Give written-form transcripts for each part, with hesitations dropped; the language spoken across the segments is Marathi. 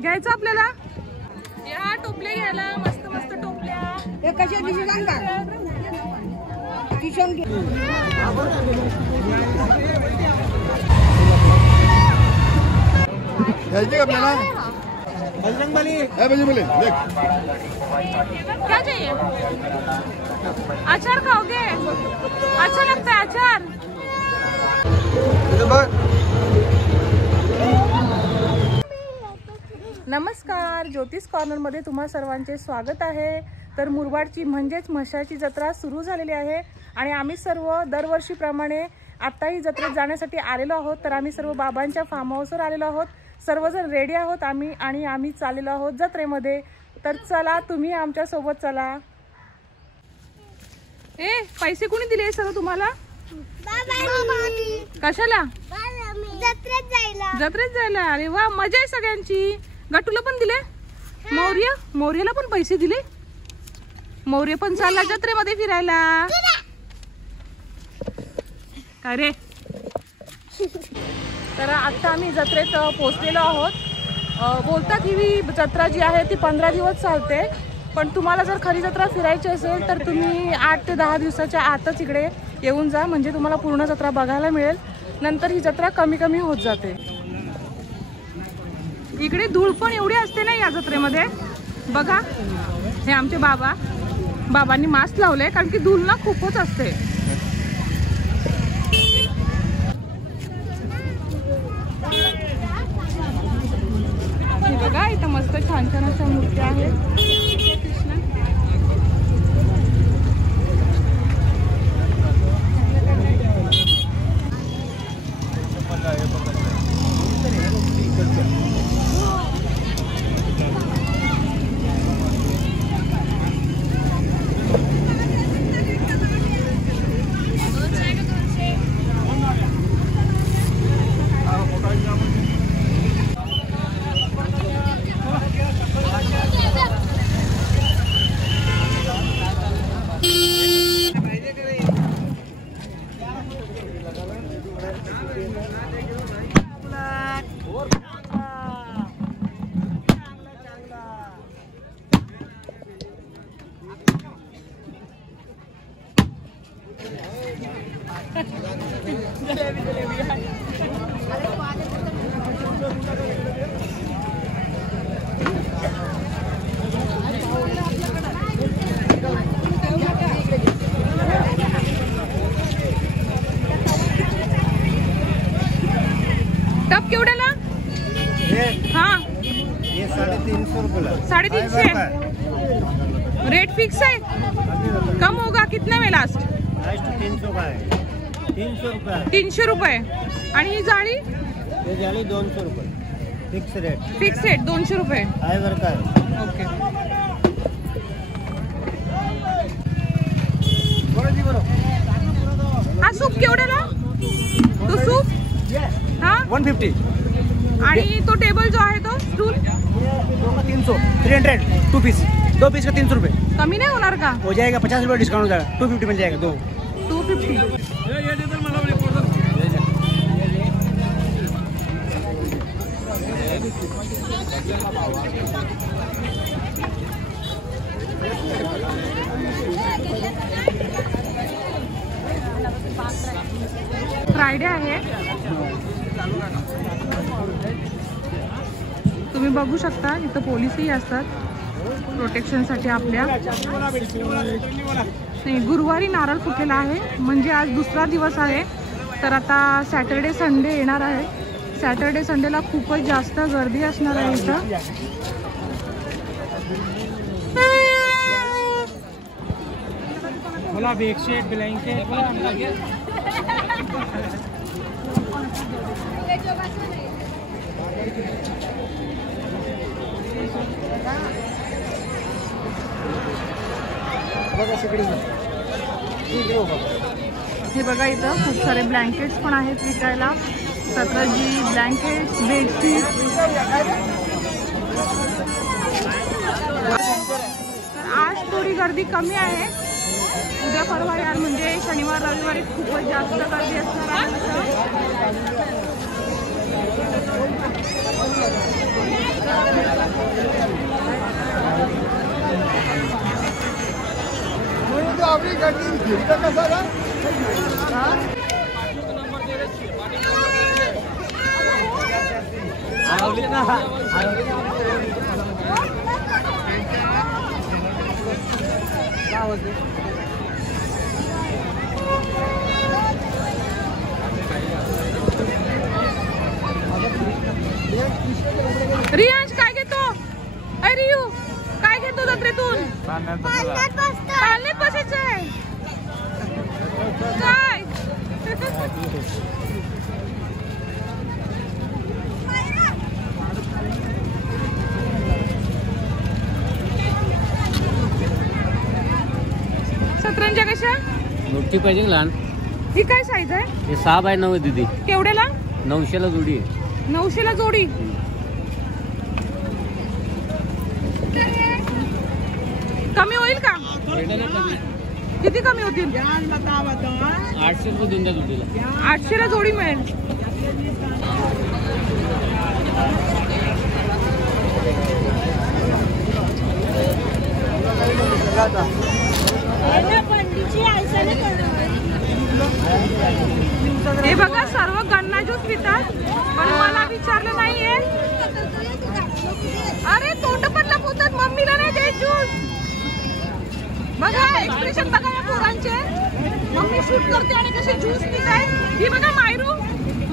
घ्यायचं आपल्याला या टोपल्या घ्यायला, मस्त मस्त टोपल्या. कशा दिवशी सांगा घ्यायची आपल्याला बजरंग बली देख क्या चाहिए? अचार खाओगे? अच्छा लगता है अचार. नमस्कार, ज्योतिष कॉर्नर मध्ये तुम्हा सर्वांचे स्वागत आहे. तर मुरबाडची म्हणजेच म्हशाची जत्रा सुरू झालेली आहे आणि आम्ही सर्व दरवर्षीप्रमाणे आत्ताही जत्रेत जाण्यासाठी आलेलो आहोत. तर आम्ही सर्व बाबांच्या फार्म हाऊसवर आलेलो आहोत. सर्वजण रेडी आहोत आम्ही चाललेलो आहोत जत्रेमध्ये. तर चला तुम्ही आमच्या सोबत चला. पैसे कोणी दिले सर्व तुम्हाला? कशाला? जत्रेत जायला. अरे वा, मजा आहे सगळ्यांची. गटूला पण दिले? मौर्याला पण पैसे दिले? मौर्य पण चालला जत्रेमध्ये फिरायला. काय रे? तर आता आम्ही जत्रेत पोहोचलेलो आहोत. बोलतात ही जत्रा जी आहे ती 15 दिवस चालते, पण तुम्हाला जर खरी जत्रा फिरायची असेल तर तुम्ही 8 ते 10 दिवसाच्या आतच इकडे येऊन जा, म्हणजे तुम्हाला पूर्ण जत्रा बघायला मिळेल. नंतर ही जत्रा कमी कमी होत जाते. इकडे धूळ पण एवढी असते ना या जत्रेमध्ये. बघा, हे आमचे बाबांनी मास्क लावले कारण की धूळ ना खूपच असते. बघा इथं मस्त छान छान अशा मूर्त्या आहेत. टप केवढ्याला? हाँ, ये 350 रुपये. 350 रेट फिक्स है? कम होगा कितने में लास्ट? 300 का है. 300 रुपये. 300 रुपये. आणि ही जाळी? ये जाळी 200 रुपये. Fix rate. 200 रुपये. फायबर का है. ओके. हा सूप केवढ्याला? तो सूप हा 150. आणि तो टेबल जो आहे तो स्टूल 300. 300 2 पीस. 2 पीस का 300 रुपये. कमी नाही होणार का? हो जाएगा. 50 रुपये डिस्काउंट हो जाएगा. 250 मिल जाएगा. 250. फ्रायडे आहे. तुम्ही बघू शकता इथं पोलिसही असतात प्रोटेक्शनसाठी आपल्या. नाही, गुरुवारी नारळ फुटलेला आहे, म्हणजे आज दुसरा दिवस आहे. तर आता सॅटर्डे संडे येणार आहे. सॅटर्डे संडेला खूपच जास्त गर्दी असणार आहे इथं. मला बेडशीट ब्लँकेट हे बघा इथं खूप सारे ब्लँकेट्स पण आहेत विकायला. सतरंजी, ब्लँकेट्स, बेडशीट. तर आज थोडी गर्दी कमी आहे. उद्या परवा यार, म्हणजे शनिवार रविवारी खूपच जास्त गर्दी असणार आहे. रियांश काय घेतो? अरे रियू काय घेतो जत्रेतून? पाळण्यात बसायचं आहे काय? सतरंजा कशा? मोठी पाहिजे लहान? ही काय साईज आहे? हे 6x9 आहे दीदी. केवढ्याला? 900ला जोडी आहे. 900ला जोडी. कमी होईल का? किती कमी होतील? 800 रुपये देऊन द्या जोडीला. 800ला जोडी मिळेल. हे बघा सर्व गन्ना ज्यूस पितात पण मला विचारलं नाहीये. अरे तोंड पण लपवतात मम्मीला नाही देत ज्यूस. बघा एक्सप्रेशन बघा या पोरांचे. मम्मी शूट करते आणि कसे ज्यूस पित आहे. ही बघा मायरू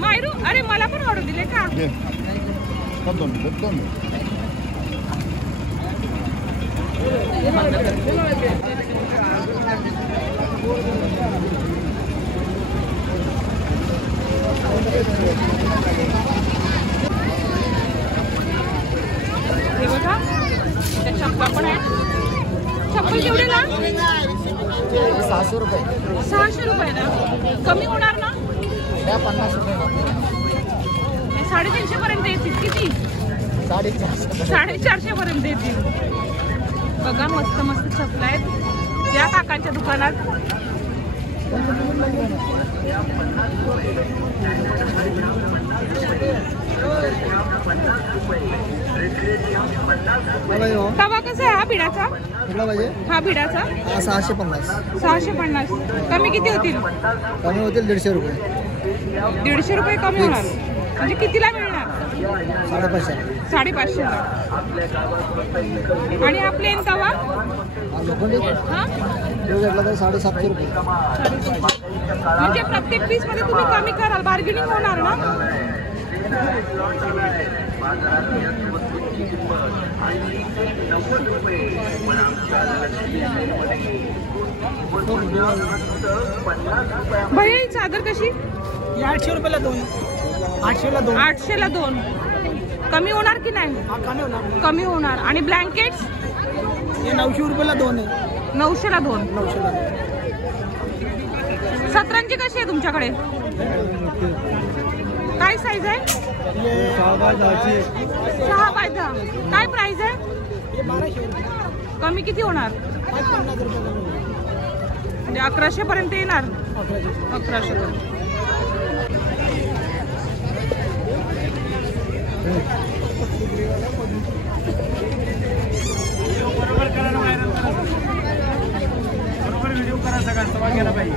मायरू. अरे मला पण ऑर्डर दिले का? हे बघा त्या चप्पल पण आहे. चप्पल केवढीला? 600 रुपये. 600 रुपये ना? कमी होणार ना? 50 रुपये. 350 पर्यंत येतील. किती? 450 पर्यंत येतील. बघा मस्त मस्त चप्पल आहेत या काकांच्या दुकानात. तवा कसा आहे हा भिडाचा? हा भिडाचा 650. 650. कमी किती होतील? कमी होतील 150 रुपये. 150 रुपये कमी होणार म्हणजे कितीला मिळणार? 550. आणि हा प्लेन तवा? हा घेतला तर 750 रुपये. म्हणजे प्रत्येक पीस मध्ये तुम्ही कमी कराल, बार्गेनिंग होणार ना? भैया ही चादर कशी? 800 रुपयाला 2. 800ला 2. 800ला 2. कमी होणार की नाही? कमी होणार. आणि ब्लँकेट्स? हे 900 रुपयाला 2 आहे. 900ला 2. 900ला 2. सतरंजी कशी आहे तुमच्याकडे? काय साईज आहे? 6x10. काय प्राइस आहे? कमी किती होणार? म्हणजे 1100 पर्यंत येणार. 1100 पर्यंत. व्हिडिओ करा सगळ्यांचा गेला पाहिजे.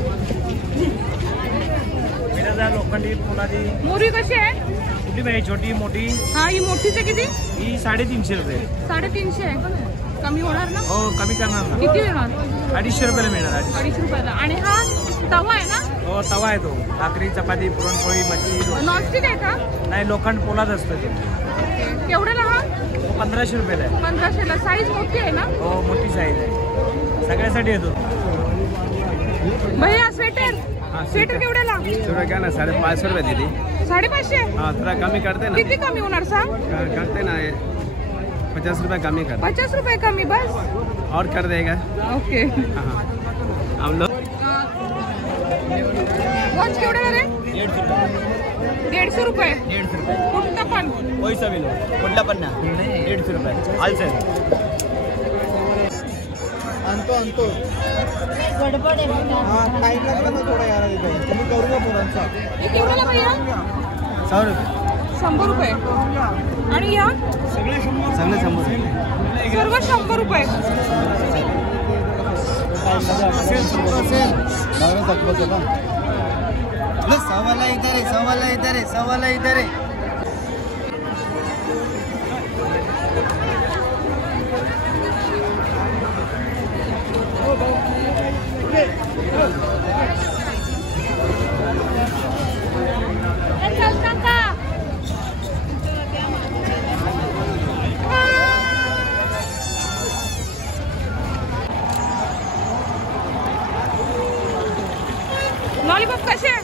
लोखंडी फुलादी मोरी कशी आहे? कुठली पाहिजे? छोटी मोठी? हा ही मोठीचे किती? ही 350 रुपये. 350 आहे. कमी होणार ना? हो कमी करणार ना. किती येणार? 250 रुपयाला मिळणार. 250 रुपयाला. आणि हा तवा आहे ना? हो तवा आहे तो. भाकरी चपाती पुरणपोळी मच्छी. नॉनस्टिक आहे का? नाही लोखंड पोलाद असतो ते. केवढ्याला हा? 1500 रुपयाला आहे. 1500ला. साईज मोठी आहे ना? हो मोठी साईज आहे. सगळ्यासाठी येतो. भैया स्वेटर? स्वेटर केवढ्याला? थोडं क्या ना 550 रुपये दीदी. 550? हाँ थोड़ा कमी करते ना. किती कमी होणार सांग? करते ना 50 रुपये कमी कर. 50 रुपये कमी बस. और कर देगा. ओके. हाँ हम लोग वॉच केवढ्याला रे? 150 रुपये. 150 रुपये. कुठलं पण? कोई सा भी लो. कुठला पण ना 150 रुपये. आलसेल. आणतो गडबड आहे बघा. हाँ टाइम लागला ना थोडा यार इथे. तुम्ही करू का पोरांचा? हे केवढ्याला भैया? 100 रुपये. 100 रुपये. आणि या सगळे 100. सर्व 100 रुपये. सवाला इधर है लॉलीपॉप कसे आहे?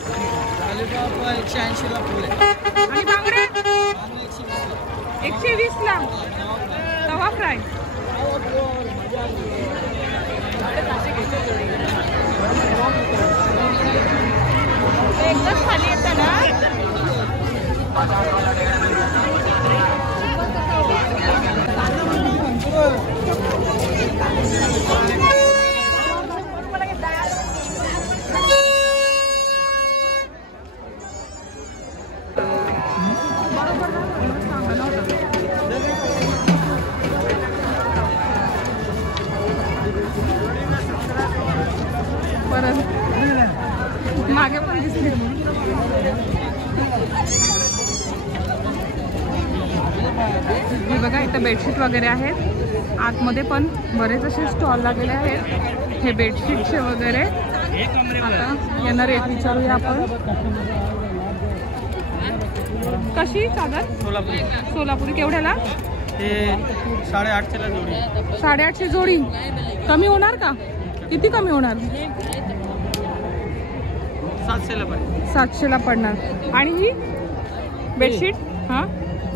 180 ला फुल आहे आणि बांगडे 120 ला. तवा फ्राय एकदाच खाली येतं ना. परत मागे पण दिसली. हे बघा इथं बेडशीट वगैरे आहेत. आतमध्ये पण बरेच असे स्टॉल लागलेले आहेत हे बेडशीटचे वगैरे. आता यांना रेट विचारूया आपण. कशी चादर? सोलापुरी केवढ्याला? हे 850 ला जोडी. 850 जोडी. कमी होणार का? किती कमी होणार? 700 ला पडणार. 700 ला पडणार. आणि ही बेडशीट? हां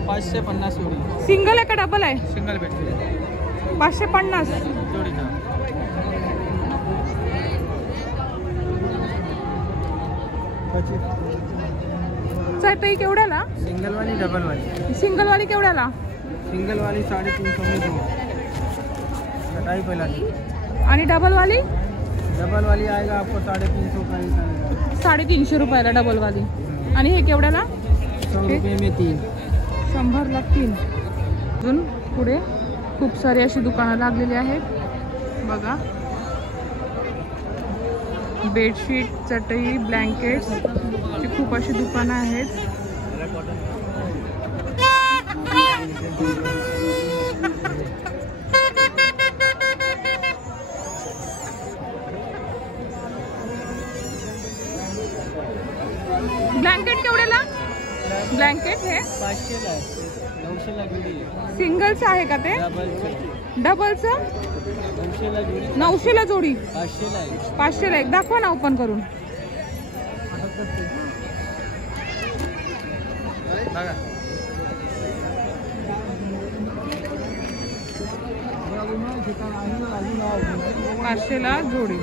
550 जोडी. सिंगल आहे का डबल आहे? सिंगल बेडशीट 550 जोडीचा. चटई केवढ्याला? सिंगल वाली डबल वाली. सिंगल वाली केवढ्याला? सिंगल वाली 350 में दो. कटाई पहला. आणि डबल वाली? डबल वाली आएगा आपको 350 का. 350 रुपयाला डबल वाली. आणि हे केवढ्याला? 100 रुपये में 3. 100 ला 3. अजून पुढे खूप सारी अशी दुकानं लागलेली आहेत बघा. बेडशीट, चटई, ब्लँकेट्स ची खूप अशी दुकानं आहेत. ब्लँकेट केवढ्याला? ब्लँकेट हे 500 ला आहे. 900 ला जोडी. सिंगलचं आहे का ते? डबलचं 900 ला जोडी. 900 ला जोडी. 500 ला आहे. 500 ला एक. दाखवा ना ओपन करून. बघा 500 ला जोडी.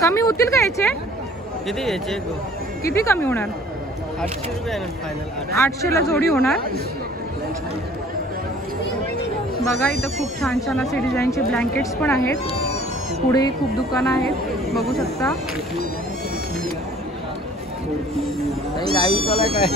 कमी होतील का याचे? किती घ्यायचे? किती कमी होणार? 800 रुपये आहे फायनल. 800 ला जोडी होणार. बघा इथं खूप छान छान असे डिझाईनचे ब्लँकेट्स पण आहेत. पुढे खूप दुकानं आहेत बघू शकता. गाडी चालू काय?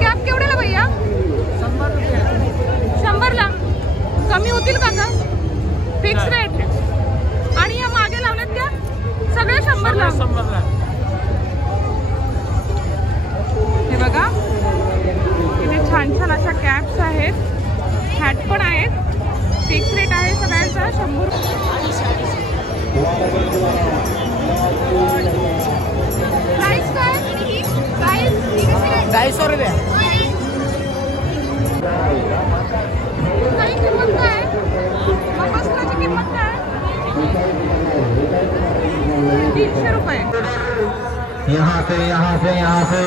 कॅप केवढ्याला भैया? 100 ला. कमी होतील का ग? Fix rate. आणि या मागे लावल्यात त्या सगळे 100 ला. हे बघा इथे छान छान अशा कॅप्स आहेत. हॅट पण आहेत. फिक्स रेट आहे सगळ्यांचा 100. प्राइस काय? 250 रुपये. काही किंमत काय? मसाल्याची किंमत काय? 300 रुपये. यहाँ से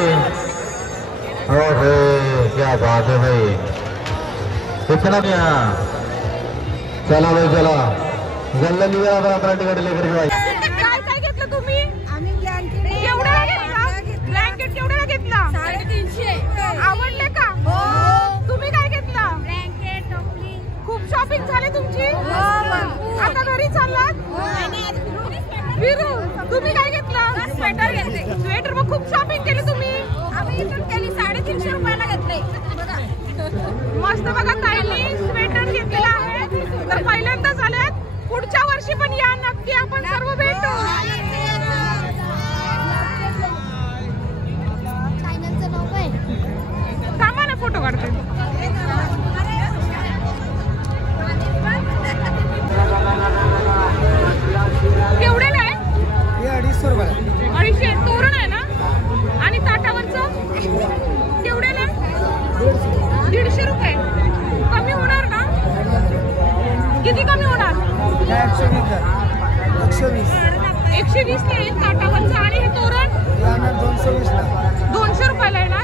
ओहो क्या बात है भाई. इतना क्या? चला भाई चला. जल्दी लिया अपना टिकट लेकर के. काय घेतलं तुम्ही? आम्ही ब्लँकेट केवढ्याला घेतला? ब्लँकेट केवढ्याला घेतला? 350. आवडले का? हो. तुम्ही काय घेतला? ब्लँकेट टोपली. खूप शॉपिंग झाली तुमची? हो. आता घरी चाललात? आणि आज फिरून फिरू. तुम्ही काय घेतलं? स्वेटर घेतले. स्वेटर. मग खूप शॉपिंग केली तुम्ही. आम्ही इथून केली 350 रुपयाला घेतले. बघा मस्त बघा ताईंनी स्वेटर घेतलेला आहे. तर पहिल्यांदाच आल्यात. पुढच्या वर्षी पण या नक्की, आपण सर्व भेटू. चॅनलचं नाव काय? थांबा ना, फोटो काढते. केवढ्याला आहे? हे 250 रुपये. 250. तोरण आहे ना. आणि ताटावरचं केवढ्याला? 150 रुपये. कमी होणार का? किती कमी होणार? 120 ला येईल ताटावरचं. आणि हे तोरण 200 रुपयाला येणार.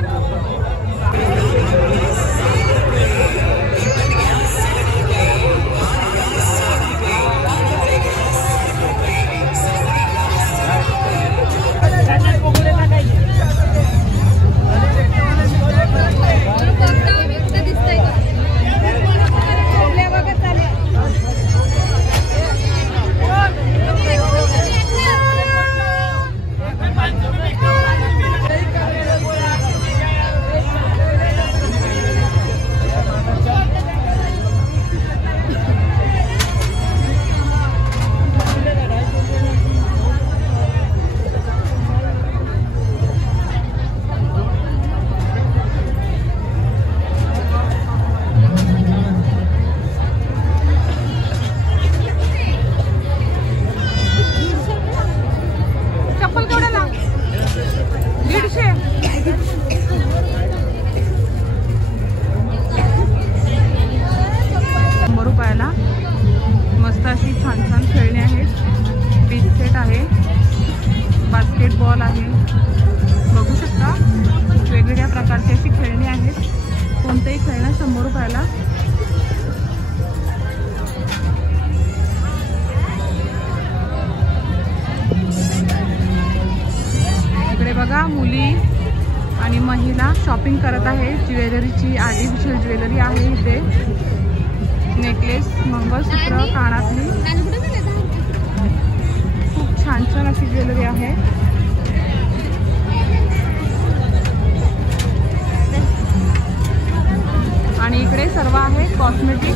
चप्पल केवढ्याला? 150. 100 रुपयाला. मस्त अशी छान छान खेळणी आहेत. बीच सेट आहे, बास्केटबॉल आहे. बघू शकता वेगवेगळ्या प्रकारची अशी खेळणी आहेत. कोणतेही खेळणं 100 रुपयाला. इकडे बघा मुली आणि महिला शॉपिंग करत आहे. ज्वेलरीची आर्टिफिशियल ज्वेलरी आहे इथे. नेकलेस, मंगळसूत्र, कानातली, खूप छान छान अशी ज्वेलरी आहे. आणि इकडे सर्व आहे कॉस्मेटिक.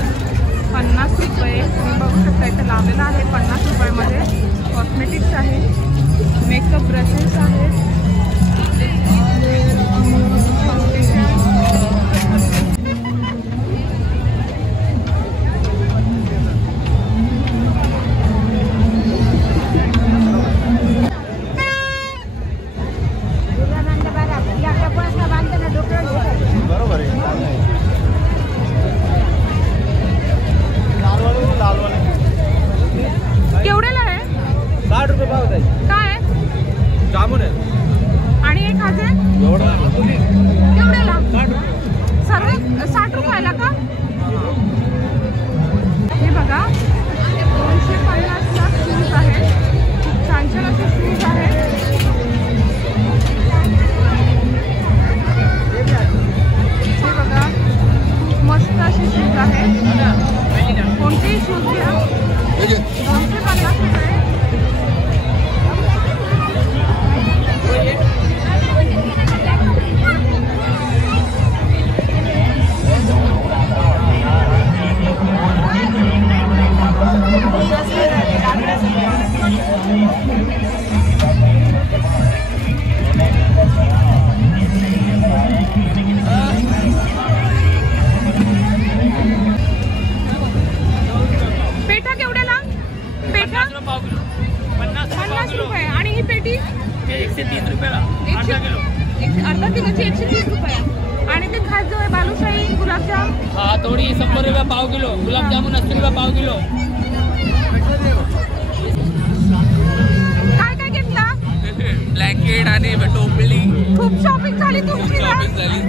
50 रुपये. तुम्ही बघू शकता इथे लावलेलं आहे 50 रुपयामध्ये. कॉस्मेटिक्स आहे, मेकअप ब्रशेस आहेत. बरोबर आहे. केवढ्याला आहे? 60 रुपये पाव आहे. काय जामून आहे. आणि एक खाजे केवढ्याला? सर्व 60 रुपयाला का? हे बघा 250 ला शूज आहे. खूप छान छान असे शूज आहेत. हे बघा खूप मस्त असे शूज आहेत. कोणतेही शूज घ्या 250 रुपये. पेठा केवढ्याला? पेठा 50 रुपये. आणि ही पेटी 130 रुपयाला. अर्धा किलोची 130 रुपये. आणि ते खास आहे बालुशाही, गुलाबजाम. हा थोडी 100 रुपये पाव किलो. गुलाबजामुन 80 रुपये पाव किलो. काय काय घेतला? ब्लँकेट आणि टोपली. खूप शॉपिंग झाली तुमची ना? शॉपिंग झाली.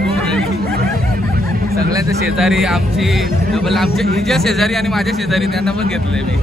सगळ्यांच्या शेजारी आमची डबल आमच्या हिच्या शेजारी आणि माझ्या शेजारी त्यांना पण घेतलंय मी.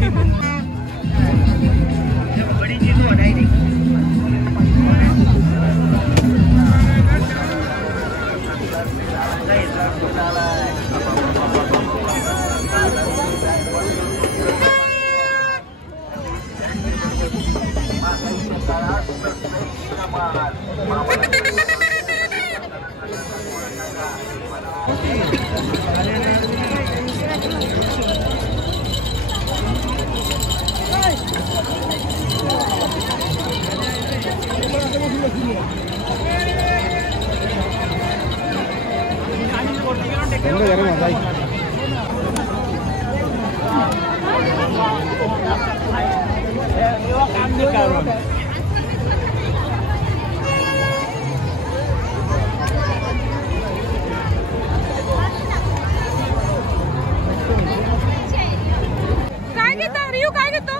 रियू काय घेतो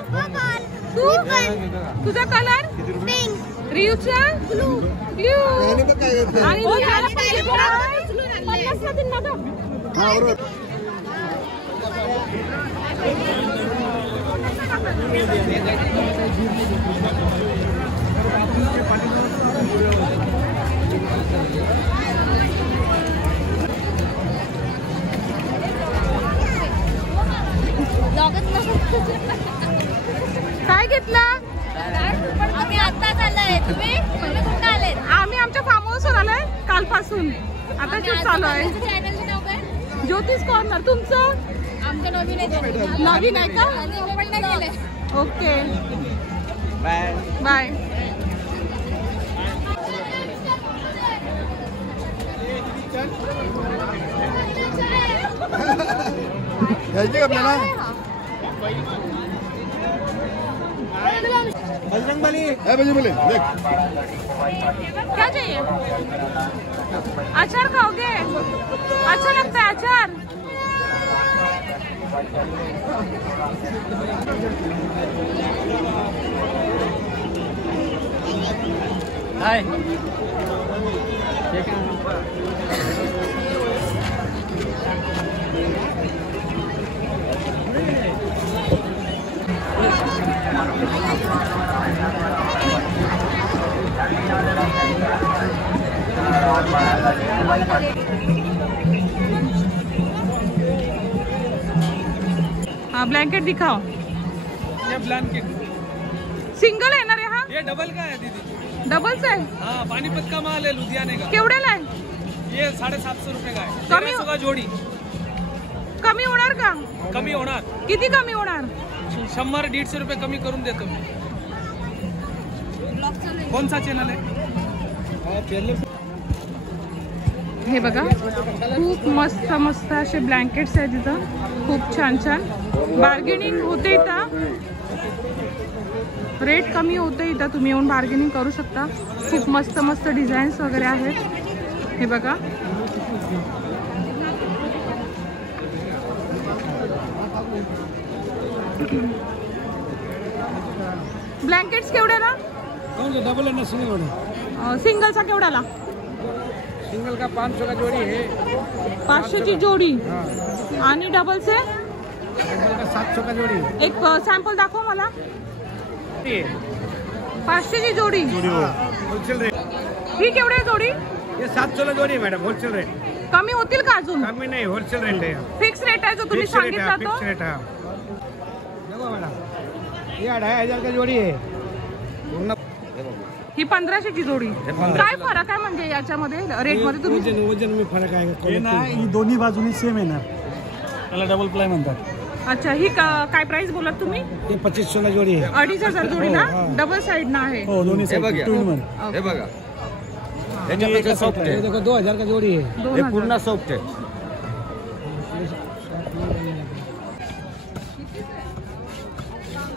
तू? तुझा कलर रियूचा ब्लू आणि काय घेतला? आम्ही आत्ताच आलोय. तुम्ही कुठे आलेत? आम्ही आमच्या फार्म हाऊसवर आलोय कालपासून. आता चालू आहे. चॅनलचं नाव काय? ज्योतिष कॉर्नर. तुमचं? आमचं नवीन आहे. नवीन आहे का? ओपन नाही केलंय. Okay bye. आपल्याला बजरंगबली देख क्या चाहिए? अचार खाओगे? अच्छा लगता है अचार? हाय हाँ ब्लैंकेट दिखाओ. ये ब्लैंकेट सिंगल आहे ना रे? हा ये डबल का है दीदी? डबलच आहे. हाँ पानीपत का माल है, लुधियाने का. केवढ्याला आहे? ये 750 रुपए का है. कमी 1300 का जोड़ी. कमी होणार का? कमी होणार. किती कमी होणार? 100-150 रुपये कमी करून देतो मी. कौन सा चॅनल आहे? हे बघा खूप मस्त मस्त असे ब्लँकेट्स आहेत इथं. खूप छान छान बार्गेनिंग होते इथं. रेट कमी होते इथं. तुम्ही येऊन बार्गेनिंग करू शकता. खूप मस्त मस्त डिझाईन्स वगैरे आहेत. हे बघा ब्लँकेट्स केवढ्याला? डबल है ना सिंगल है? सिंगलचा केवढ्याला? सिंगल का 500 का जोड़ी है. 500 ची जोडी. आणि डबलचे? डबल का 700 का जोड़ी है. एक सॅम्पल दाखव मला. 500 ची जोडी. Wholesale rate. ही केवढी आहे जोडी? ये 700 ला जोड़ी है मैडम. Wholesale rate. कमी होतील का अजून? कमी नहीं, होलसेल रेट है. फिक्स रेट आहे जो तुम्ही सांगितला तो? फिक्स रेट है. देखो मैडम ये 2500 का जोड़ी है. ही 1500 ची जोडी. काय फरक आहे म्हणजे याच्यामध्ये रेट मध्ये तुम्ही? वजन में फरक आहे. ही दोन्ही बाजूनी सेम येणार. त्याला डबल प्लाय म्हणतात. अच्छा ही काय प्राइस बोलत तुम्ही? ये 2500 ला जोडी आहे. 2500 जोडी ना? डबल साइड ना आहे. हो दोन्ही साइड. To in one. हे बघा त्याच्यापेक्षा सॉफ्ट आहे. देखो 2000 का जोडी आहे. हे पूर्ण सॉफ्ट आहे.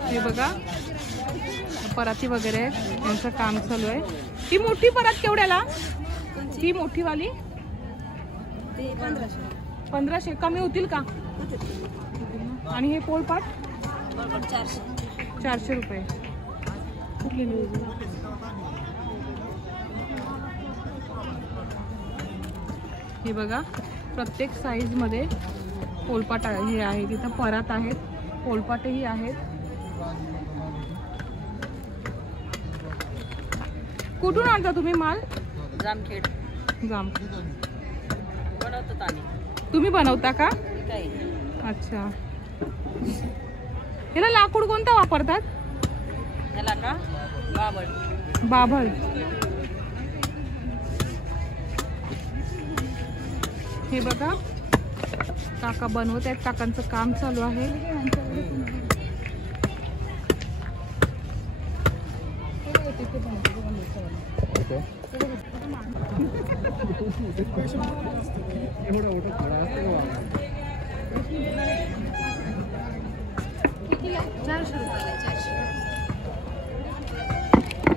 हे बघा पराती वगैरे यांचं काम चालू आहे. ही मोठी परात केवढ्याला? ही मोठी वाली 1500. कमी होतील का? आणि हे पोळपाट 400 रुपये. कुठली न्यूज? हे बघा प्रत्येक साईज मध्ये पोळपाट हे आहे. तिथं परात आहेत, पोळपाटही आहेत. कुठून आणता तुम्ही माल? जामखेड. बनवतात आम्ही. तुम्ही बनवता का? अच्छा. याला लाकूड कोणता वापरतात? याला का? बाबळ. बाभळ. हे बघा काका बनवत आहेत. काकांचं काम चालू आहे.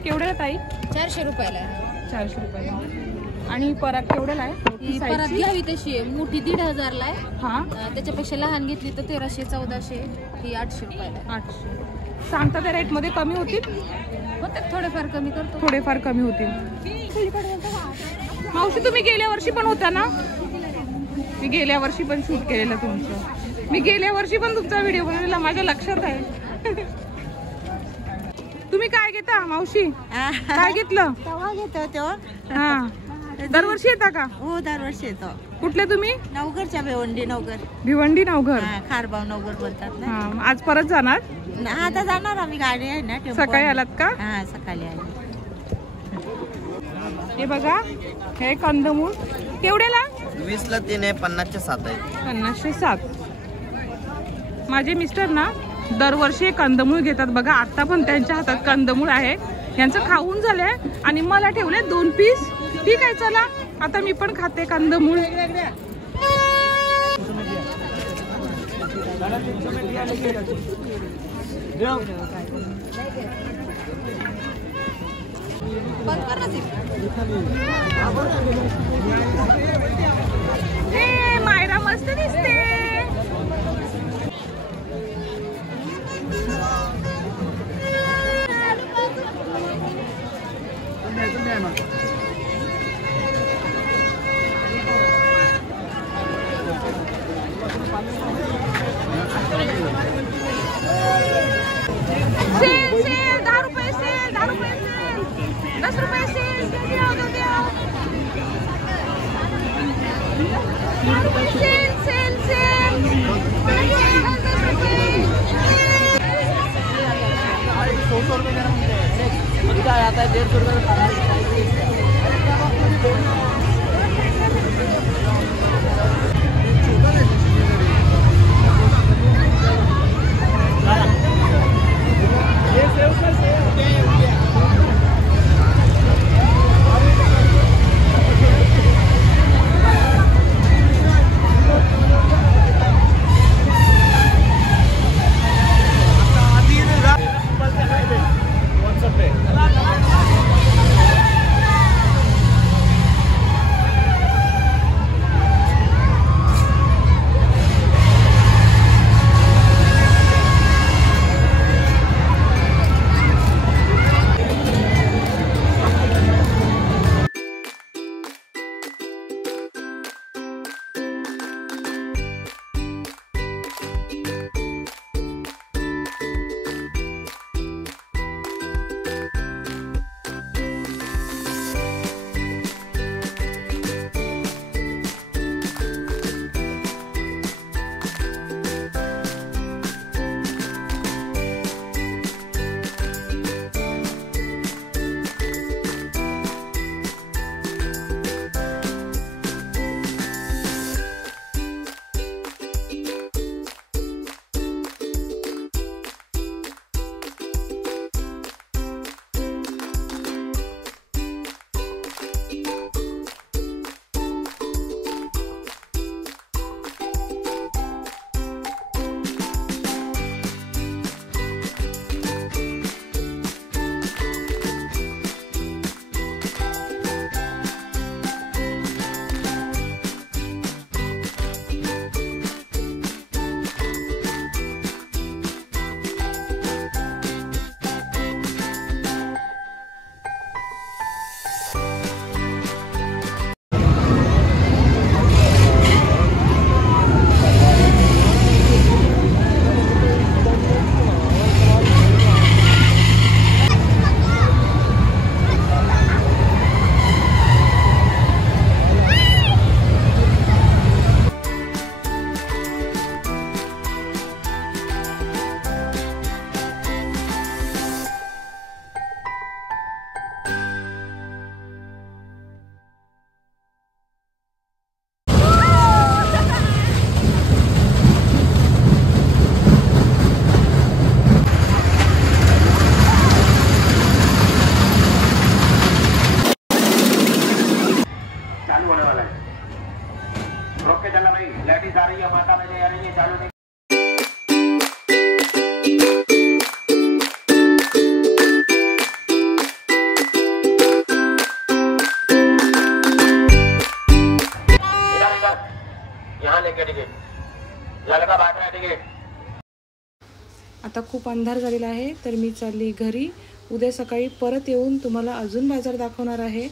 केवढ्या ताई? 400 रुपयाला. 400 रुपये. आणि पराग केवढ्याला आहे? ही परत घ्यावी तशी आहे. मोठी 1500 ला आहे. हा त्याच्यापेक्षा लहान घेतली तर 1300 1400. ही 800 रुपयाला आहे. 800. सांगता त्या रेट मध्ये कमी होतील? होते थोडेफार कमी करतो. थोडेफार कमी होतील. मावशी तुम्ही गेल्या वर्षी पण होता ना? मी गेल्या वर्षी पण शूट केलेलं तुमचं. मी गेल्या वर्षी पण तुमचा व्हिडिओ बनवलेला, माझ्या लक्षात आहे. तुम्ही काय घेता मावशी? काय घेतलं? तवा घेतो तो. हा दरवर्षी येता का? हो दरवर्षी येतो. कुठले तुम्ही? नवघरच्या भिवंडी नवघर. भिवंडी नवघर. खारबाव नवघर बोलतात ना. हा आज परत जाणार? आता जाणार आम्ही, गाडी आहे ना टेम्पो. सकाळी आलात का? हा सकाळी आली. हे बघा हे कंदमूळ केवढ्याला? 20 ला 3 आहे, 50 चे 7 आहे. 50 7. माझे मिस्टर ना दरवर्षी कंदमूळ घेतात बघा. आता पण त्यांच्या हातात कंदमूळ आहे. यांचं खाऊन झालंय आणि मला ठेवले 2 पीस. ठीक आहे चला आता मी पण खाते कंदमूळ. मायरा मस्त दिसते. सेल सेल 10 रुपये सेल, 10 रुपये सेल, 10 रुपये सेल. दे द्या, दे द्या. 10 रुपये सेल सेल सेल. 10 रुपये. काय आता 150 रुपये. आता खूप अंधार झालेला आहे, तर मी चालली घरी. उद्या सकाळी परत येऊन तुम्हाला अजून बाजार दाखवणार आहे.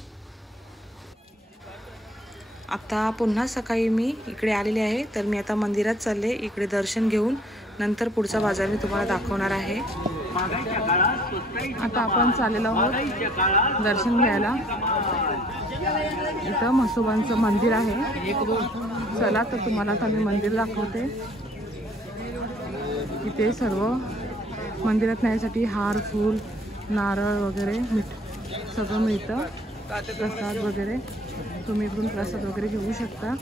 आता पुन्हा सकाळी मी इकडे आलेले आहे, तर मी आता मंदिरात चालले. इकडे दर्शन घेऊन नंतर पुढचा बाजार मी तुम्हाला दाखवणार आहे. आता आपण चाललेलो आहोत दर्शन घ्यायला. इथं म्हसोबांचं मंदिर आहे. चला तर तुम्हाला आता मी मंदिर दाखवते. इथे सर्व मंदिरात न्यायसाठी हार, फूल, नारळ वगैरे सगळं मिळतं. प्रसाद वगैरे तुम्ही इकडून प्रसाद वगैरे घेऊ शकता.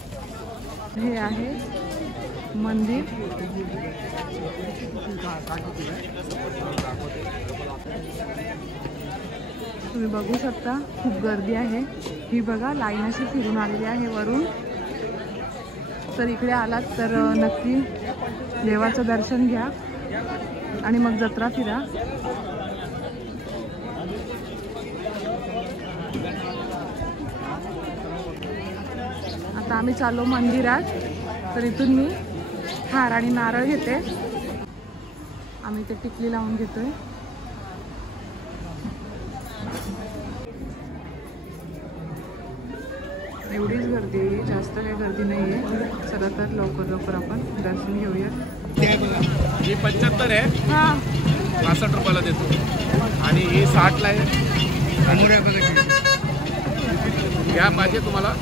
हे आहे मंदिर. तुम्ही बघू शकता खूप गर्दी आहे. ही बघा लाईन अशी फिरून आलेली आहे वरून. तर इकडे आलात तर नक्की देवाचं दर्शन घ्या आणि मग जत्रा फिरा. आता आम्ही चाललो मंदिरात. तर इथून मी हार आणि नारळ घेते. आम्ही ते टिकली लावून घेतोय. एवढीच गर्दी आहे, जास्त काही गर्दी नाही आहे. चला तर लवकर लवकर आपण दर्शन घेऊया. हे 75 आहे. हां 65 रुपयाला देतो आणि हे 60ला आहे. घ्या पाहिजे तुम्हाला.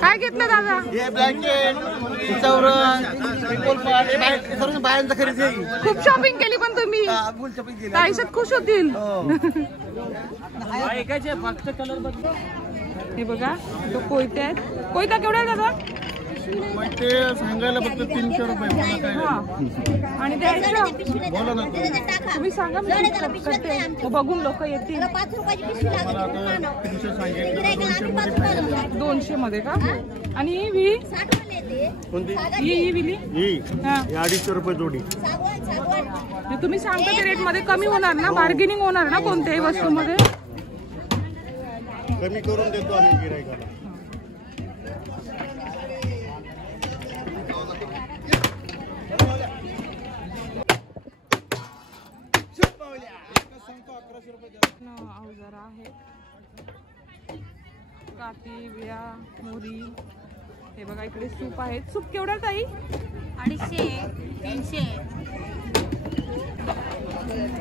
काय घेतलं दादा? खूप शॉपिंग केली पण तुम्ही. आयुष्यात खुश होतील. हे बघा तो कोयते आहेत. कोयता केवढा आहे दादा? सांगायला फक्त 300 रुपये. आणि तुम्ही सांगा मी करते. बघून लोक येतील. 200 मध्ये का? आणि ही विली? ही विली 250 रुपये जोडी. तुम्ही सांगता ते रेट मध्ये कमी होणार ना? बार्गेनिंग होणार ना कोणत्याही वस्तूमध्ये? कमी करून देतो आम्ही गिरायकाला. अवजार आहे. काठी, विळा, मोरी. हे बघा इकडे सूप आहेत. सूप केवढा ताई? 250, 300.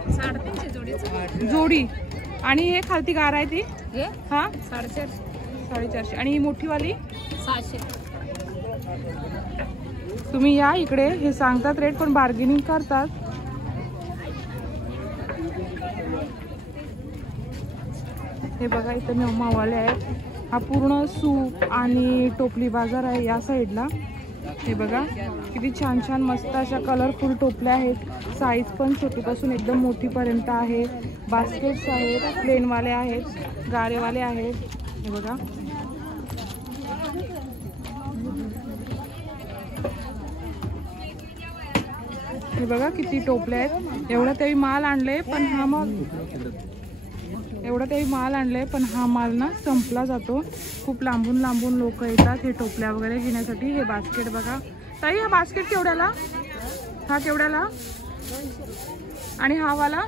350 जोडी. आणि हे खालती गार आहे ती? हा 450. आणि ही मोठीवाली 600. तुम्ही या इकडे. हे सांगतात रेट पण बार्गेनिंग करतात. हे बघा इथं मावाले आहेत. हा पूर्ण सूप आणि टोपली बाजार आहे या साईडला. हे बघा किती छान छान मस्त अशा कलरफुल टोपल्या आहेत. साईज पण छोटीपासून एकदम मोठीपर्यंत आहे. बास्केट्स आहेत, प्लेनवाले आहेत, गारेवाले आहेत. हे बघा हे बघा किती टोपले आहेत. एवढा तरी माल आणले पण हा माल ना संपला जातो. खूप लांबून लांबून लोक येतात हे टोपल्या वगैरे घेण्यासाठी. हे बास्केट बघा ताई. हा बास्केट केवढ्याला? हा केवढ्याला? आणि हा वाला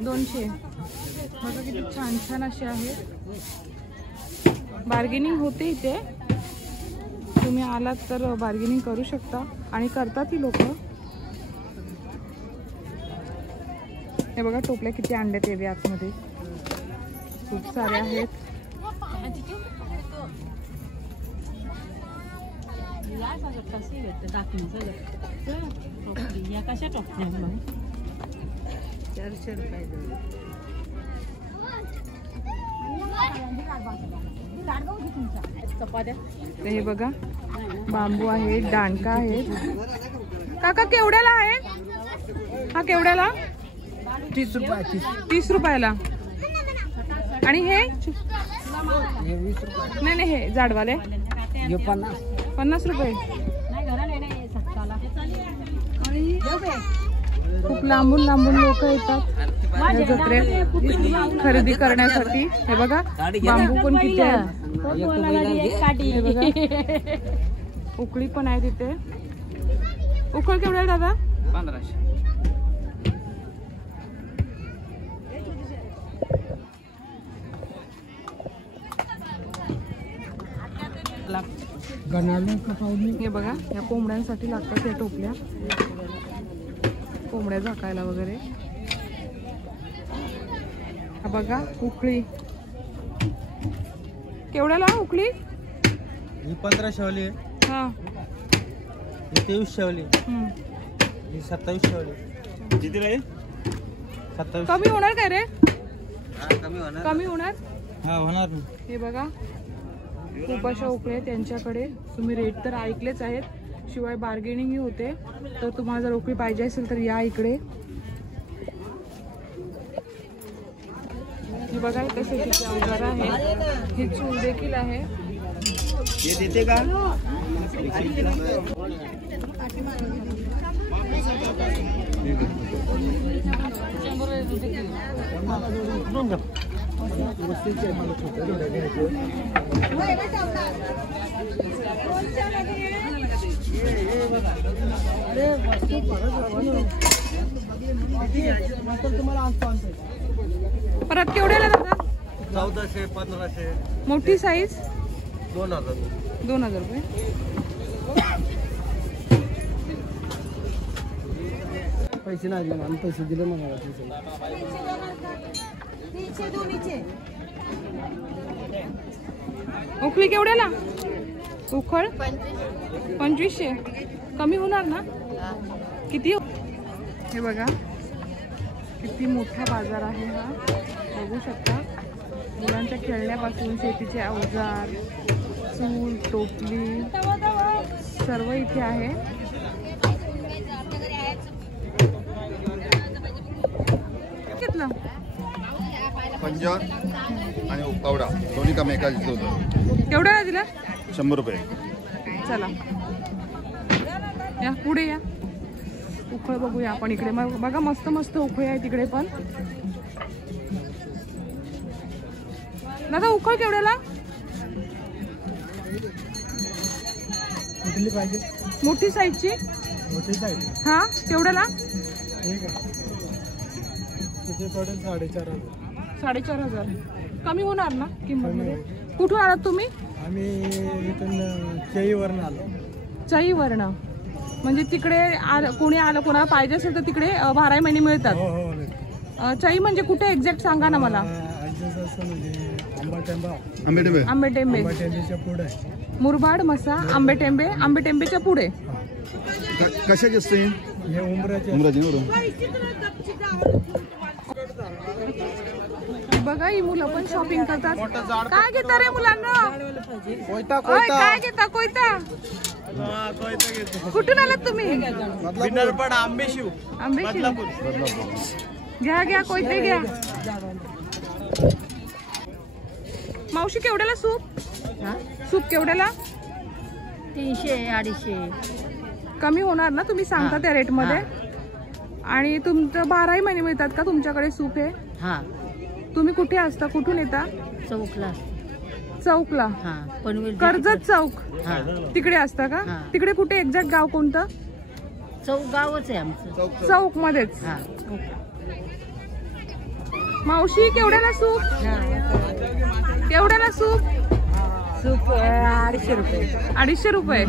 200. बघा किती छान छान असे आहेत. बार्गेनिंग होते इथे. तुम्ही आलात तर बार्गेनिंग करू शकता आणि करतात ही लोक. हे बघा टोपल्या किती अंड्यात येते आतमध्ये. खूप सारे आहेत. हे बघा बांबू आहेत, दांडका आहेत. काका केवढ्याला आहे हा? केवढ्याला? 30 रुपये. 30 रुपयाला. आणि हे 20 रुपये. नाही नाही हे जाडवाले 50 रुपये. खूप लांबून लांबून लोक येतात. या जत्रेत खरेदी करण्यासाठी. हे बघा बांबू पण किती आहे. हे बघा उकळी पण आहे तिथे. उकळ केवढा आहे दादा? 1500. हे बघा या कोंबड्यांसाठी लागतात या टोपल्या, कोंबड्या झाकायला वगैरे. हा बघा उकळी केवढ्याला उकळी? ही 1500 वाली आहे, हा ही 2300 वाली आहे, ही 2700 वाली आहे. कितीला आहे? 27. कमी होणार काय रे? कमी होणार. कमी होणार. हा होणार ना. हे बघा खूप अशा उकळ्या त्यांच्याकडे. तुम्ही रेट तर ऐकलेच आहेत, शिवाय बार्गेनिंगही होते. तर तुम्हाला जर उकळी पाहिजे असेल तर या इकडे. हे बघा इथे शेतीचे अवजार आहे. ही चूल देखील आहे. हे देते का? परत केवढ्याला दादा? 1400, 1500. मोठी साईज 2000. 2000 रुपये. पैसे नाही दिले, आम्ही पैसे दिले मला. उकळी केवढ्याला? उखळ 2500. कमी होणार ना? किती? हे बघा किती मोठा बाजार आहे हा. बघू शकता मुलांच्या खेळण्यापासून शेतीचे अवजार, चूल, टोपली सर्व इथे आहे. घेतलं पंजा आणि पावडा दोन्ही कमी एका होतं. केवढ्याला दिला? 100 रुपये. चला या पुढे या. उखळ बघूया आपण इकडे. मग बघा मस्त मस्त उखळी आहे तिकडे पण. दादा उखळ केवढ्याला? कुठली पाहिजे? मोठी साईजची. मोठी साईज. हा केवढ्याला? ठीक आहे, तिथे पडेल 4500. 4500. कमी होणार ना किंमत? कुठून आलात तुम्ही? आम्ही इथून केईवरून आलो. चाईवरनं. म्हणजे तिकडे कोणी आलं, कोणाला पाहिजे असेल तर तिकडे 12 महिने मिळतात. हो हो. चाई म्हणजे कुठे एक्झॅक्ट सांगा ना मला. म्हणजे आंबाटेंबा, आंबेटेंबे पुढे मुरबाड मसा आंबेटेंबे, आंबेटेंबेच्या पुढे. कशाची असते? हे उमराचे. बघा ही मुलं पण शॉपिंग करतात. काय घेता रे मुलांना? काय घेता? कोयता. कुठून आलात तुम्ही? आंबेशिव. घ्या घ्या कोयते घ्या. मावशी केवढ्याला सूप? सूप केवढ्याला? 300, 250. कमी होणार ना? तुम्ही सांगता त्या रेट मध्ये. आणि तुमचं 12 महिने मिळतात का तुमच्याकडे सूप हे? हा. तुम्ही कुठे असता? कुठून येता? चौकला. चौकला. हा. पनवेल कर्जत चौक हा. तिकडे असता का? हा. तिकडे कुठे एक्झॅक्ट गाव कोणतं? चौक गावच आहे आमचं. चौक मध्येच. हा. मावशी केवढ्याला सूप? केवढ्याला सूप? सूप 250 रुपये. 250 रुपये.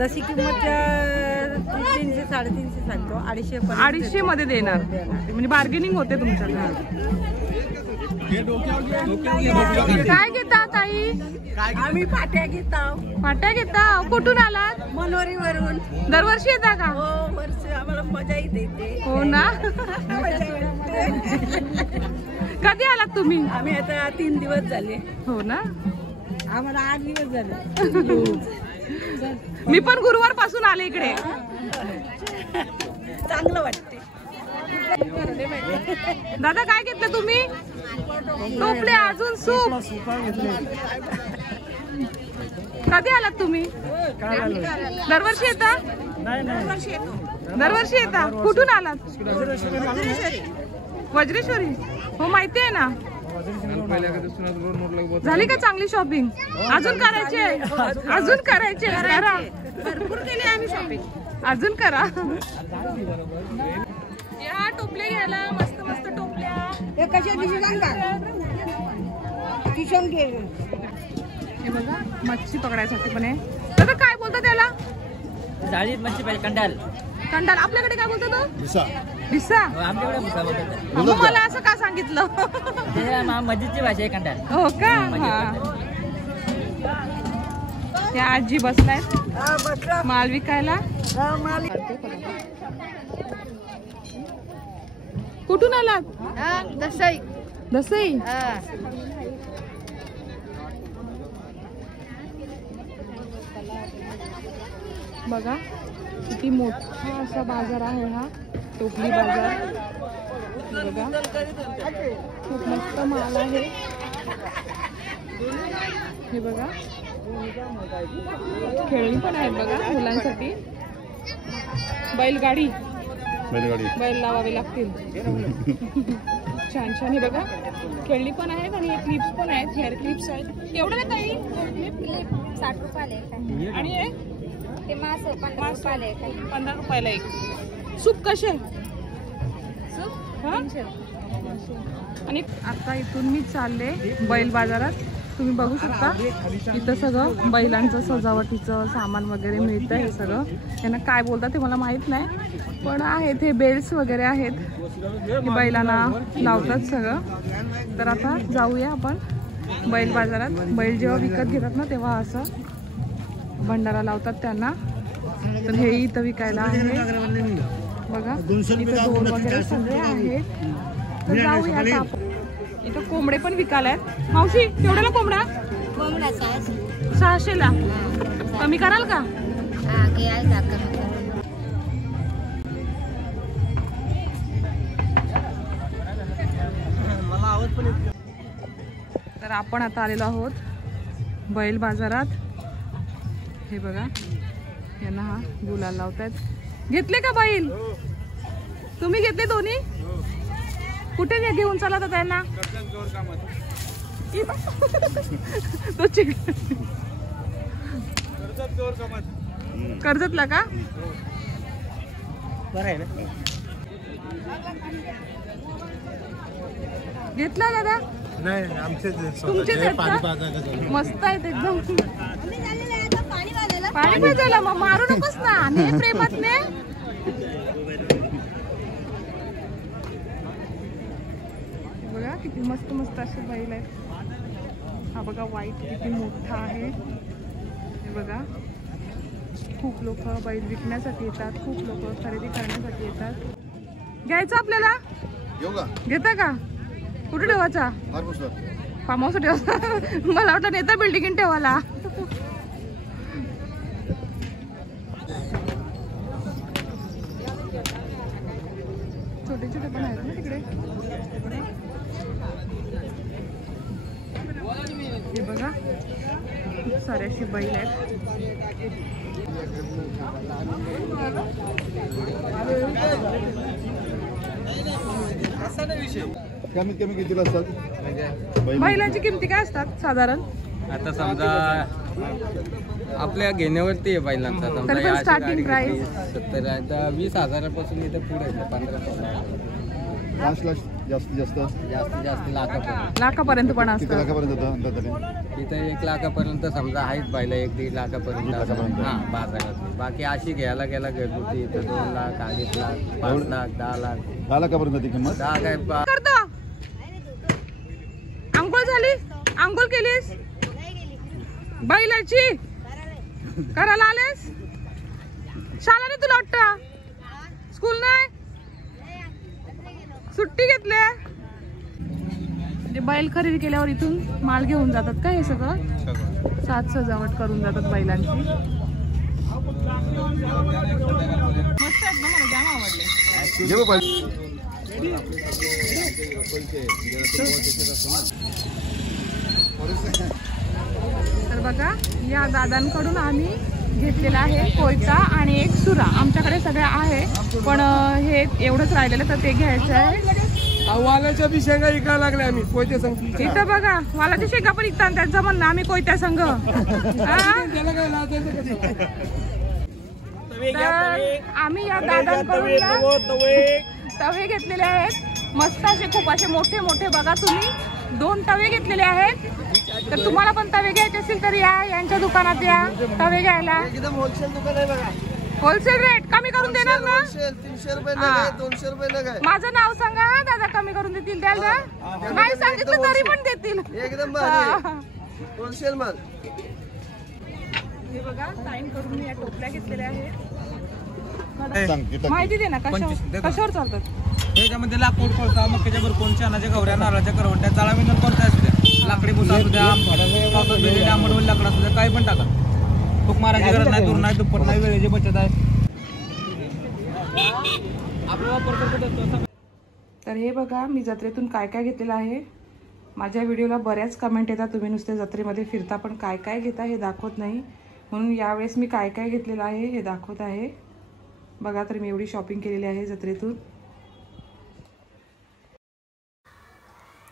तशी किंमत 300, 350 सांगतो. 250 मध्ये देणार. म्हणजे बार्गेनिंग होते तुमच्याकडे. काय घेता ताई? आम्ही पाट्या घेतो. पाट्या घेता. कुठून आलात? मनोरीवरून. दरवर्षी येता का? हो, वर्ष आम्हाला मजा येते. हो ना. कधी आलात तुम्ही? आम्ही आता 3 दिवस झाले. हो ना. आम्हाला 8 दिवस झाले. मी पण गुरुवार पासून आले इकडे. चांगलं वाटते. दादा काय घेतलं तुम्ही? टोपले अजून सूप. कधी आलात तुम्ही? दरवर्षी येता? दरवर्षी येता? कुठून आलात? वज्रेश्वरी. हो माहिती आहे ना. झाली का चांगली शॉपिंग? अजून करायची आहे? अजून करायची आहे? करा, भरपूर केली आम्ही शॉपिंग, अजून करा. या टोपल्या घ्यायला, मस्त मस्त टोपल्या. हे बघा मच्छी पकडायसाठी पण आहे. तर काय बोलतात त्याला? जाळीत मच्छी पाहिजे. कंडाल. कंडाल. आपल्याकडे काय बोलतात? दिसा भिसा. आमच्याकडे भुसा बोलतात. मग मला असं का सांगितलं? मस्जिदची भाषा आहे कंडाल. हो का? त्या आजी बसलायत माल विकायला. कुठून आलात? दसई. दसई. बघा किती मोठा असा बाजार आहे हा, टोपली बाजार. बघा खूप मस्त माल आहे. हे बघा खेळणी पण आहेत बघा मुलांसाठी. बैलगाडी, बैल लावावे लागतील. छान छान. हे बघा खेळणी पण आहेत आणि क्लिप्स पण आहेत, हेअर क्लिप्स आहेत. केवढ्याला ताई? क्लिप 60 रुपयाला आहे. आणि हे ते मास 15 रुपयाला आहे. 15 रुपयाला एक. सूप कसे? सूप हा? 300. आणि आता इथून मी चालले बैल बाजारात. तुम्ही बघू शकता इथं सगळं बैलांचं सजावटीचं सामान वगैरे मिळतं. हे सगळं त्यांना काय बोलतात ते मला माहीत नाही, पण आहेत हे बेल्स वगैरे आहेत, हे बैलांना लावतात सगळं. तर आता जाऊया आपण बैल बाजारात. बैल जेव्हा विकत घेतात ना तेव्हा असं भंडारा लावतात त्यांना. तर हे इथं विकायला आहे बघा. इथं दोन वगैरे सगळे आहेत. तर जाऊया आता आपण. इथं कोंबडे पण विकायला आहेत. मावशी केवढ्याला कोंबडा? 600ला. कमी कराल का? तर आपण आता आलेलो आहोत बैल बाजारात. हे बघा यांना हा गुलाल लावतायत. घेतले का बैल? तुम्ही घेतले दोन्ही? कुठे घेऊन चला तर त्यांना? तो कर्जतला का? बरं आहे ना. घेतला दादा? नाही आमचे तुमचेच आहेत का? मस्त आहेत एकदम. पाणी पाजायला मग मारू नकोस ना. ने प्रेमात ने. बघा किती मस्त मस्त असे बैल आहेत. हा बघा व्हाईट किती मोठा आहे. हे बघा खूप लोक बैल विकण्यासाठी येतात, खूप लोक खरेदी करण्यासाठी येतात. घ्यायचं आपल्याला? घेता का? कुठे ठेवायचा? फार्म हाऊस ठेवायचा. मला वाटलं नेता बिल्डिंग ठेवायला. छोटे छोटे पण आहेत ना तिकडे. हे बघा खूप सारे अशी बैल आहेत. कमीत कमी कितीला असतात बैलांची किमती काय असतात साधारण? आता समजा आपल्या घेण्यावरती आहे बैलांचा. तरी पण स्टार्टिंग प्राइस 70 आहे तर 20,000पासून इथं पुढे 15,000. जास्तीत जास्त जास्तीत जास्त लाखापर्यंत पण किती असतं. लाखापर्यंत होतं? इथं 1 लाखापर्यंत समजा आहेत बैला. 1-1.5 लाखापर्यंत हां बाजारात. बाकी अशी घ्यायला गेला घरगुती इथं 2 लाख, 2.5 लाख, 5 लाख, 10 लाख. 10 लाखापर्यंत ती किंमत. 10 काय करतो. अंघोळ झाली? अंघोळ केलीस? बैलाची करायला आलेस? शाळा नाही तुला वाटतं? स्कूल नाही? सुट्टी घेतली? म्हणजे बैल खरेदी केल्यावर इथून माल घेऊन जातात का? हे सगळं साज सजावट करून जातात बैलांची. मस्त आहेत ना, मला जाम आवडले. तर बघा या दादांकडून आम्ही घेतलेला आहे कोयता आणि एक सुरा. आमच्याकडे सगळं आहे पण हे एवढंच राहिलेलं तर ते घ्यायचं आहे. वालाच्या बी शेंगा इकायला लागल्या आम्ही कोयते संगती. इथं बघा वालाच्या शेंगा पण विकतात त्यांचं म्हणणं आम्ही कोयत्या संघ. आम्ही या दादांकडून तवे घेतलेले आहेत मस्त असे खूप असे मोठे मोठे. बघा तुम्ही 2 तवे घेतलेले आहेत. तर तुम्हाला पण तवे घ्यायचे असतील तर या यांच्या दुकानात या तवे घ्यायला. एकदम होलसेल दुकान आहे बघा. होलसेल रेट कमी करून देणार ना. 300 रुपये नग आहे, 200 रुपये नग आहे. माझं नाव सांगा दादा कमी करून देतील. द्याल नाही सांगितलं तरी पण देतील. एकदम भारी होलसेल माल. हे बघा साईन करून मी या टोपल्या घेतलेल्या आहेत. सांग माहिती दे ना कशावर चालतात. त्याच्यामध्ये लाकूड कोळसा मक्याच्या कोण चणाच्या गवऱ्या नारळाच्या करवट्या जाळा मिळून कोणत्या असू द्या लाकडी भुसा असू द्या पावसात भिजलेले आंबटवली लाकडं असू द्या काही पण टाका. फूक मारायची गरज नाही, दूर नाही, दुप्पट नाही, वेळेची बचत आहे. आपला वापर करतो. तर हे बघा मी जत्रेतून काय काय घेतलेलं आहे. माझ्या व्हिडिओला बऱ्याच कमेंट येतात तुम्ही नुसते जत्रेमध्ये फिरता पण काय काय घेता हे दाखवत नाही. म्हणून यावेळेस मी काय काय घेतलेलं आहे हे दाखवत आहे. बघा तर मी एवढी शॉपिंग केलेली आहे जत्रेतून.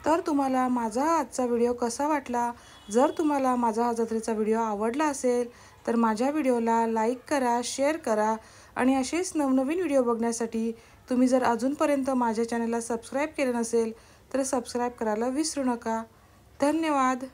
तर तुम्हाला माझा आजचा व्हिडिओ कसा वाटला. जर तुम्हाला माझा हा जत्रेचा व्हिडिओ आवडला असेल तर माझ्या व्हिडिओला लाईक करा, शेअर करा आणि असेच नवनवीन व्हिडिओ बघण्यासाठी तुम्ही जर अजूनपर्यंत माझ्या चॅनलला सबस्क्राईब केलं नसेल तर सबस्क्राईब करायला विसरू नका. धन्यवाद.